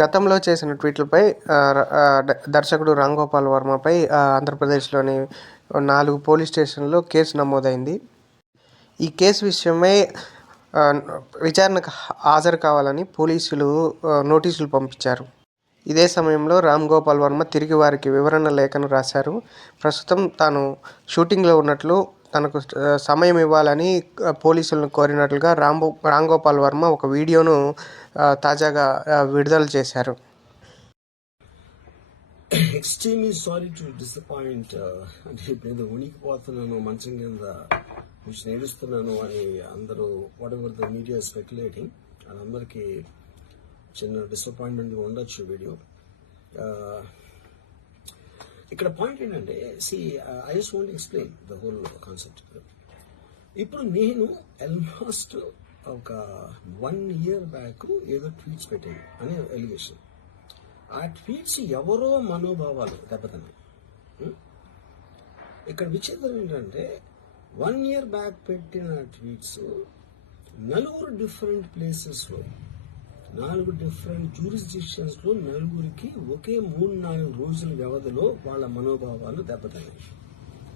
గతంలో చేసిన ట్వీట్లపై దర్శకుడు రామ్ గోపాల్ వర్మపై ఆంధ్రప్రదేశ్లోని నాలుగు పోలీస్ స్టేషన్లో కేసు నమోదైంది. ఈ కేసు విషయమై విచారణకు హాజరు కావాలని పోలీసులు నోటీసులు పంపించారు. ఇదే సమయంలో రామ్ గోపాల్ వర్మ తిరిగి వారికి వివరణ లేఖను రాశారు. ప్రస్తుతం తాను షూటింగ్లో ఉన్నట్లు తనకు సమయం ఇవ్వాలని పోలీసులను కోరినట్లుగా రామ్ రామ్ గోపాల్ వర్మ ఒక వీడియోను తాజాగా విడుదల చేశారు. ఎక్స్ట్రీమ్లీ సారీ టు డిసప్పాయింట్ అంటే ఇప్పుడు ఏదో ఉనికిపోతున్నాను మంచం కింద కొంచెం నేడుస్తున్నాను అని అందరూ whatever the media speculating వాళ్ళందరికీ చిన్న డిసప్పాయింట్మెంట్ ఉండొచ్చు వీడియో. ఇక్కడ పాయింట్ ఏంటంటే see I just want explain the whole concept ఇప్పుడు నేను ఆల్మోస్ట్ ఒక వన్ ఇయర్ బ్యాక్ ఏదో ట్వీట్స్ పెట్టాను అనే ఎలిగేషన్ ఆ ట్వీట్స్ ఎవరో మనోభావాలు దెబ్బతిన్నాయి. ఇక్కడ విచిత్రం ఏంటంటే వన్ ఇయర్ బ్యాక్ పెట్టిన ట్వీట్స్ నలుగురు డిఫరెంట్ ప్లేసెస్లో నాలుగు డిఫరెంట్ జ్యూరిస్డిక్షన్స్లో నలుగురికి ఒకే మూడు నాలుగు రోజుల వ్యవధిలో వాళ్ళ మనోభావాలు దెబ్బతిన్నాయి.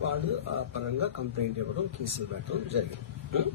వాళ్ళు ఆ పరంగా కంప్లైంట్ ఇవ్వడం కేసులు పెట్టడం జరిగింది.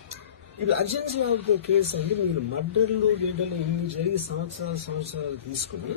ఇప్పుడు అర్జెన్సీ ఆఫ్ కేసు కేస్ అంటే మీరు మర్డర్లు గేటలు ఇన్ని జరిగి సంవత్సరాలు సంవత్సరాలు తీసుకుని